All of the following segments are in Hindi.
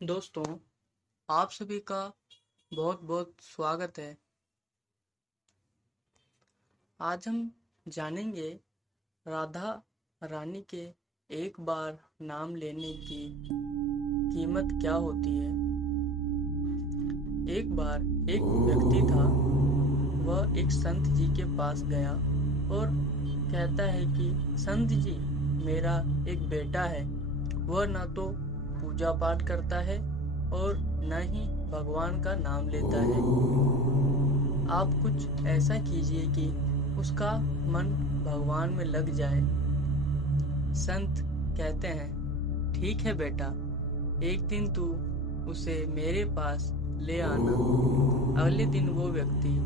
दोस्तों, आप सभी का बहुत बहुत स्वागत है। आज हम जानेंगे राधा रानी के एक बार नाम लेने की कीमत क्या होती है। एक बार एक व्यक्ति था। वह एक संत जी के पास गया और कहता है कि संत जी, मेरा एक बेटा है। वह न तो पूजा पाठ करता है और न ही भगवान का नाम लेता है। आप कुछ ऐसा कीजिए कि उसका मन भगवान में लग जाए। संत कहते हैं, ठीक है बेटा, एक दिन तू उसे मेरे पास ले आना। अगले दिन वो व्यक्ति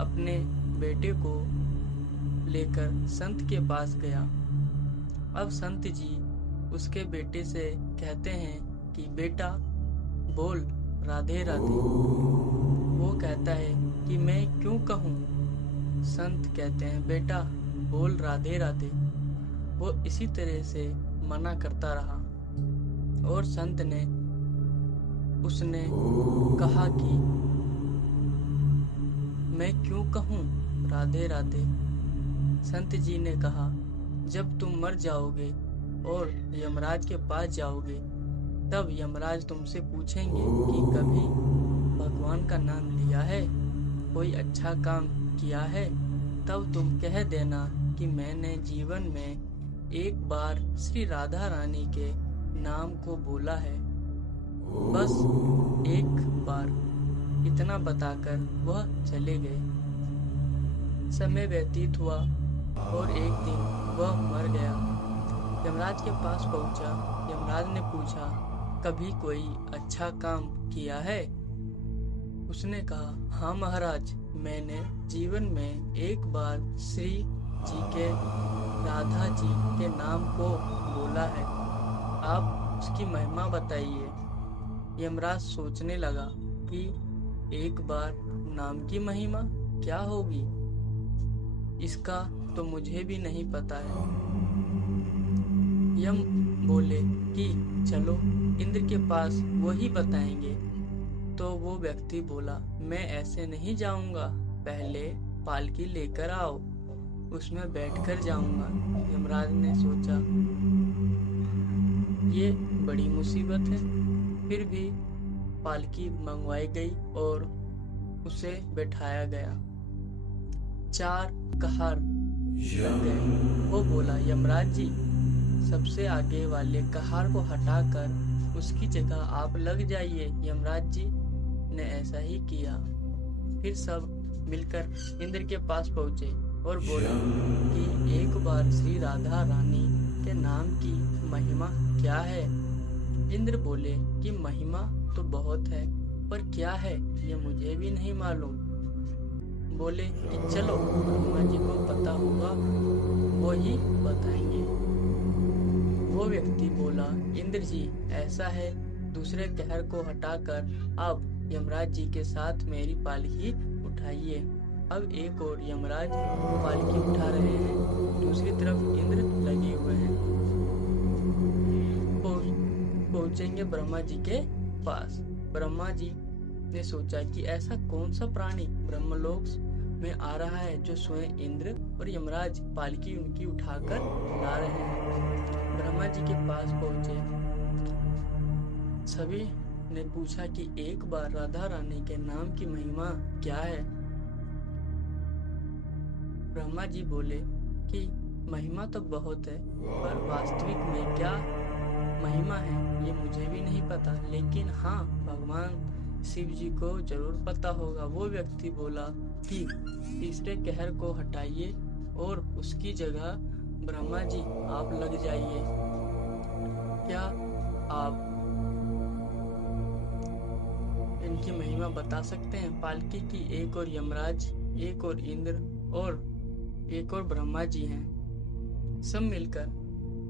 अपने बेटे को लेकर संत के पास गया। अब संत जी उसके बेटे से कहते हैं कि बेटा बोल राधे राधे। वो कहता है कि मैं क्यों कहूँ। संत कहते हैं, बेटा बोल राधे राधे। वो इसी तरह से मना करता रहा और संत ने उसने कहा कि मैं क्यों कहूँ राधे राधे। संत जी ने कहा, जब तुम मर जाओगे और यमराज के पास जाओगे, तब यमराज तुमसे पूछेंगे कि कभी भगवान का नाम लिया है, कोई अच्छा काम किया है। तब तुम कह देना कि मैंने जीवन में एक बार श्री राधा रानी के नाम को बोला है, बस एक बार। इतना बताकर वह चले गए। समय व्यतीत हुआ और एक दिन वह मर गया। यमराज के पास पहुंचा। यमराज ने पूछा, कभी कोई अच्छा काम किया है? उसने कहा, हाँ महाराज, मैंने जीवन में एक बार श्री जी के राधा जी के नाम को बोला है। आप उसकी महिमा बताइए। यमराज सोचने लगा कि एक बार नाम की महिमा क्या होगी, इसका तो मुझे भी नहीं पता है। यम बोले कि चलो इंद्र के पास, वही बताएंगे। तो वो व्यक्ति बोला, मैं ऐसे नहीं जाऊंगा, पहले पालकी लेकर आओ, उसमें बैठकर जाऊंगा। यमराज ने सोचा ये बड़ी मुसीबत है। फिर भी पालकी मंगवाई गई और उसे बैठाया गया। 4 कहार लग गए। वो बोला, यमराज जी, सबसे आगे वाले कहार को हटाकर उसकी जगह आप लग जाइए। यमराज जी ने ऐसा ही किया। फिर सब मिलकर इंद्र के पास पहुंचे और बोला कि एक बार श्री राधा रानी के नाम की महिमा क्या है। इंद्र बोले कि महिमा तो बहुत है, पर क्या है ये मुझे भी नहीं मालूम। बोले कि चलो ब्रह्मा जी को पता होगा, वो ही बताएंगे। वो व्यक्ति बोला, इंद्र जी ऐसा है, दूसरे कहर को हटाकर आप यमराज जी के साथ मेरी पालकी उठाइए। अब एक और यमराज पालकी उठा रहे हैं, दूसरी तरफ इंद्र लगे हुए हैं। पहुंचेंगे ब्रह्मा जी के पास। ब्रह्मा जी ने सोचा कि ऐसा कौन सा प्राणी ब्रह्मलोक में आ रहा है जो स्वयं इंद्र और यमराज पालकी उनकी उठाकर ला रहे हैं। ब्रह्मा जी के पास पहुंचे। सभी ने पूछा कि एक बार राधा रानी के नाम की महिमा क्या है। ब्रह्मा जी बोले कि महिमा तो बहुत है, पर वास्तविक में क्या महिमा है ये मुझे भी नहीं पता, लेकिन हाँ, भगवान शिव जी को जरूर पता होगा। वो व्यक्ति बोला कि तीसरे कहर को हटाइए और उसकी जगह ब्रह्मा जी आप लग जाइए। क्या आप इनकी महिमा बता सकते हैं? पालकी की एक और यमराज, एक और इंद्र और एक और ब्रह्मा जी हैं। सब मिलकर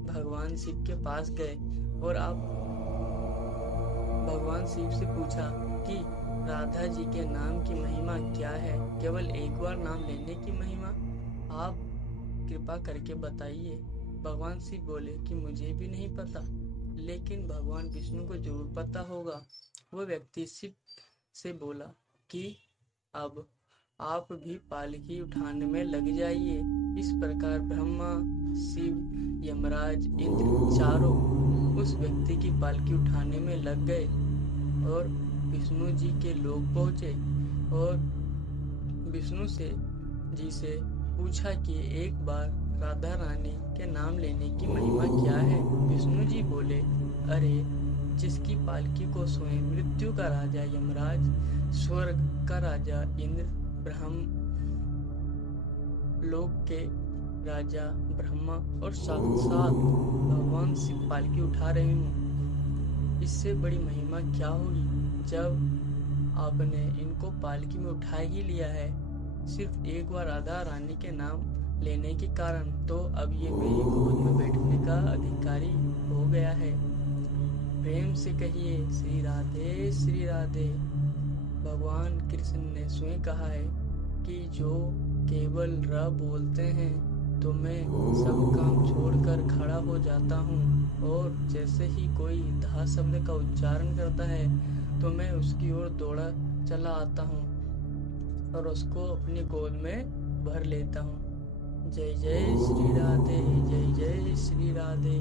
भगवान शिव के पास गए और आप भगवान शिव से पूछा कि राधा जी के नाम की महिमा क्या है, केवल एक बार नाम लेने की महिमा, आप कृपा करके बताइए। भगवान शिव बोले कि मुझे भी नहीं पता, लेकिन भगवान विष्णु को जरूर पता होगा। वह व्यक्ति शिव से बोला कि अब आप भी पालकी उठाने में लग जाइए। इस प्रकार ब्रह्मा, शिव, यमराज, इंद्र चारों उस व्यक्ति की पालकी उठाने में लग गए और विष्णु जी के लोग पहुंचे और विष्णु जी से पूछा कि एक बार राधा रानी के नाम लेने की महिमा क्या है। विष्णु जी बोले, अरे जिसकी पालकी को स्वयं मृत्यु का राजा यमराज, स्वर्ग का राजा इंद्र, ब्रह्म लोक के राजा ब्रह्मा और साक्षात भगवान शिव पालकी उठा रहे हूँ, इससे बड़ी महिमा क्या होगी। जब आपने इनको पालकी में उठा ही लिया है सिर्फ एक बार राधा रानी के नाम लेने के कारण, तो अब ये मेरी गोद में बैठने का अधिकारी हो गया है। प्रेम से कहिए श्री राधे श्री राधे। भगवान कृष्ण ने स्वयं कहा है कि जो केवल र बोलते हैं तो मैं सब काम छोड़कर खड़ा हो जाता हूँ, और जैसे ही कोई धा शब्द का उच्चारण करता है तो मैं उसकी ओर दौड़ा चला आता हूँ और उसको अपनी गोद में भर लेता हूँ। जय जय श्री राधे, जय जय श्री राधे।